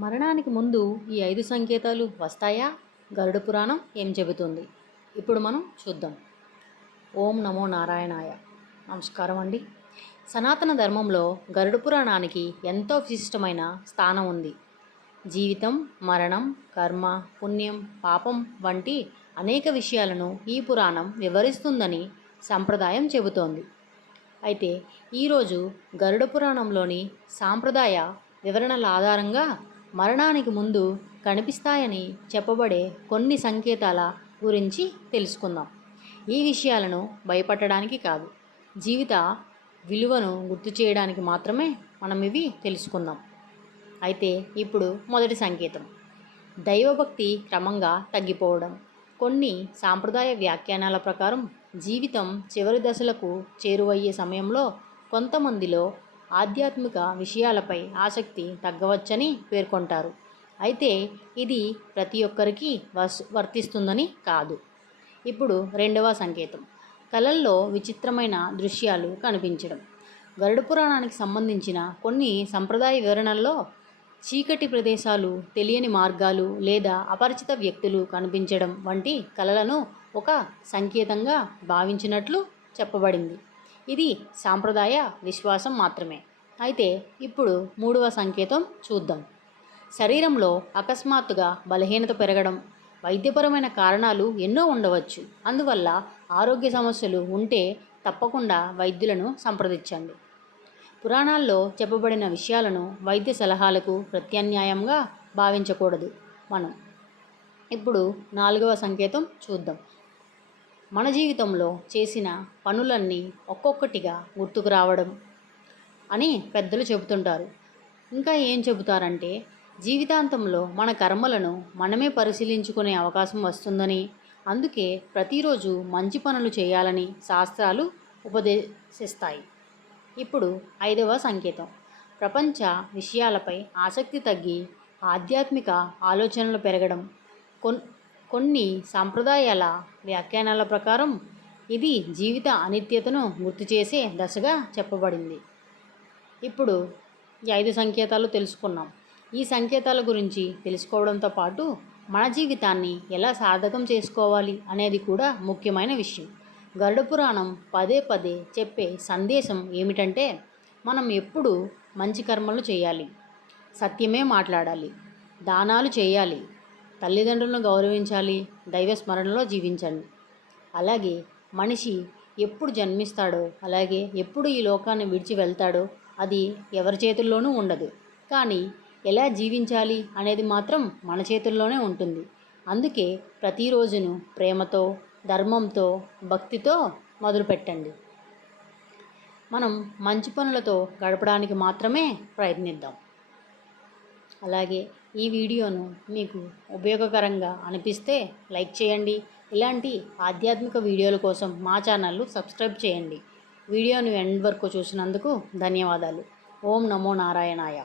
మరణానికి ముందు ఈ 5 సంకేతాలు వస్తాయా? గరుడ పురాణం ఏం చెబుతుంది? ఇప్పుడు మనం చూద్దాం. ఓం నమో నారాయణాయ. నమస్కారం అండి. సనాతన ధర్మంలో గరుడ పురాణానికి ఎంతో విశిష్టమైన స్థానం ఉంది. జీవితం, మరణం, కర్మ, పుణ్యం, పాపం వంటి అనేక విషయాలను ఈ పురాణం వివరిస్తుందని సంప్రదాయం చెబుతోంది. అయితే ఈరోజు గరుడ పురాణంలోని సాంప్రదాయ వివరణల ఆధారంగా మరణానికి ముందు కనిపిస్తాయని చెప్పబడే కొన్ని సంకేతాల గురించి తెలుసుకుందాం. ఈ విషయాలను భయపడడానికి కాదు, జీవిత విలువను గుర్తు చేయడానికి మాత్రమే మనం ఇవి తెలుసుకుందాం. అయితే ఇప్పుడు మొదటి సంకేతం, దైవభక్తి క్రమంగా తగ్గిపోవడం. కొన్ని సాంప్రదాయ వ్యాఖ్యానాల ప్రకారం జీవితం చివరి దశలకు చేరువయ్యే సమయంలో కొంతమందిలో ఆధ్యాత్మిక విషయాలపై ఆసక్తి తగ్గవచ్చని పేర్కొంటారు. అయితే ఇది ప్రతి ఒక్కరికి వర్తిస్తుందని కాదు. ఇప్పుడు రెండవ సంకేతం, కళల్లో విచిత్రమైన దృశ్యాలు కనిపించడం. గరుడ పురాణానికి సంబంధించిన కొన్ని సంప్రదాయ వివరణల్లో చీకటి ప్రదేశాలు, తెలియని మార్గాలు లేదా అపరిచిత వ్యక్తులు కనిపించడం వంటి కళలను ఒక సంకేతంగా భావించినట్లు చెప్పబడింది. ఇది సాంప్రదాయ విశ్వాసం మాత్రమే. అయితే ఇప్పుడు మూడవ సంకేతం చూద్దాం. శరీరంలో అకస్మాత్తుగా బలహీనత పెరగడం. వైద్యపరమైన కారణాలు ఎన్నో ఉండవచ్చు. అందువల్ల ఆరోగ్య సమస్యలు ఉంటే తప్పకుండా వైద్యులను సంప్రదించండి. పురాణాల్లో చెప్పబడిన విషయాలను వైద్య సలహాలకు ప్రత్యామ్నాయంగా భావించకూడదు మనం. ఇప్పుడు నాలుగవ సంకేతం చూద్దాం. మన జీవితంలో చేసిన పనులన్నీ ఒక్కొక్కటిగా గుర్తుకు రావడం అని పెద్దలు చెబుతుంటారు. ఇంకా ఏం చెబుతారంటే, జీవితాంతంలో మన కర్మలను మనమే పరిశీలించుకునే అవకాశం వస్తుందని, అందుకే ప్రతిరోజు మంచి పనులు చేయాలని శాస్త్రాలు ఉపదేశిస్తాయి. ఇప్పుడు ఐదవ సంకేతం, ప్రపంచ విషయాలపై ఆసక్తి తగ్గి ఆధ్యాత్మిక ఆలోచనలు పెరగడం. కొన్ని సాంప్రదాయాల వ్యాఖ్యానాల ప్రకారం ఇది జీవిత అనిత్యతను గుర్తు చేసే దశగా చెప్పబడింది. ఇప్పుడు ఈ 5 సంకేతాలు తెలుసుకున్నాం. ఈ సంకేతాల గురించి తెలుసుకోవడంతో పాటు మన జీవితాన్ని ఎలా సార్థకం చేసుకోవాలి అనేది కూడా ముఖ్యమైన విషయం. గరుడ పురాణం పదే పదే చెప్పే సందేశం ఏమిటంటే, మనం ఎప్పుడూ మంచి కర్మలు చేయాలి, సత్యమే మాట్లాడాలి, దానాలు చేయాలి, తల్లిదండ్రులను గౌరవించాలి, దైవ స్మరణలో జీవించండి. అలాగే మనిషి ఎప్పుడు జన్మిస్తాడో, అలాగే ఎప్పుడు ఈ లోకాన్ని విడిచి వెళ్తాడో అది ఎవరి చేతుల్లోనూ ఉండదు. కానీ ఎలా జీవించాలి అనేది మాత్రం మన చేతుల్లోనే ఉంటుంది. అందుకే ప్రతిరోజును ప్రేమతో, ధర్మంతో, భక్తితో మొదలుపెట్టండి. మనం మంచి పనులతో గడపడానికి మాత్రమే ప్రయత్నిద్దాం. అలాగే ఈ వీడియోను మీకు ఉపయోగకరంగా అనిపిస్తే లైక్ చేయండి. ఇలాంటి ఆధ్యాత్మిక వీడియోల కోసం మా ఛానల్ను సబ్స్క్రైబ్ చేయండి. వీడియోను ఎండ్ వరకు చూసినందుకు ధన్యవాదాలు. ఓం నమో నారాయణాయ.